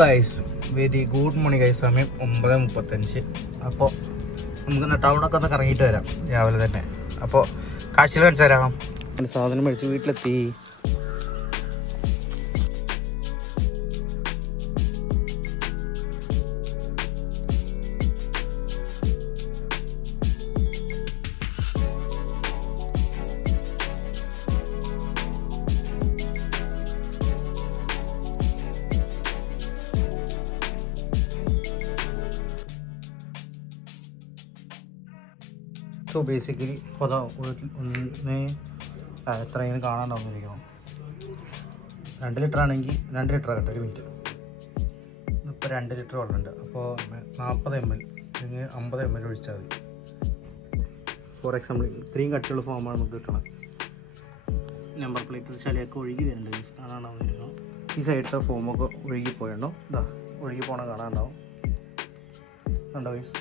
Guys, very good morning guys. സമയം 9:35. അപ്പോൾ നമുക്ക് ടൗണൊക്കെ ഒന്ന് കറങ്ങിയിട്ട് വരാം രാവിലെ തന്നെ. അപ്പോൾ കാഴ്ചയിൽ കാണിച്ചു തരാം. സാധനം മേടിച്ച് വീട്ടിലെത്തി. സോ ബേസിക്കലി ഇപ്പോൾ ഒന്ന് എത്രയും കാണാണ്ടാവുന്നിരിക്കണം. 2 ലിറ്റർ ആണെങ്കിൽ 2 ലിറ്റർ ആകട്ടെ. ഒരു മിനിറ്റ്. ഇപ്പോൾ 2 ലിറ്റർ വെള്ളമുണ്ട്. അപ്പോൾ 40 ml അല്ലെങ്കിൽ 50 ml ഒഴിച്ചാൽ മതി. ഫോർ എക്സാമ്പിൾ ഇത്രയും കട്ടിയുള്ള ഫോമാണ് നമുക്ക് കിട്ടണം. നമ്പർ പ്ലേറ്റ് ചളിയൊക്കെ ഒഴുകി വരുന്നുണ്ട്. കാണാണ്ടാവുന്നിരിക്കണം. ഈ സൈഡത്തെ ഫോമൊക്കെ ഒഴുകി പോയണ്ടോ? ഇതാ ഒഴുകി പോകണ കാണാണ്ടാവും. കണ്ടോ ഗൈസ്?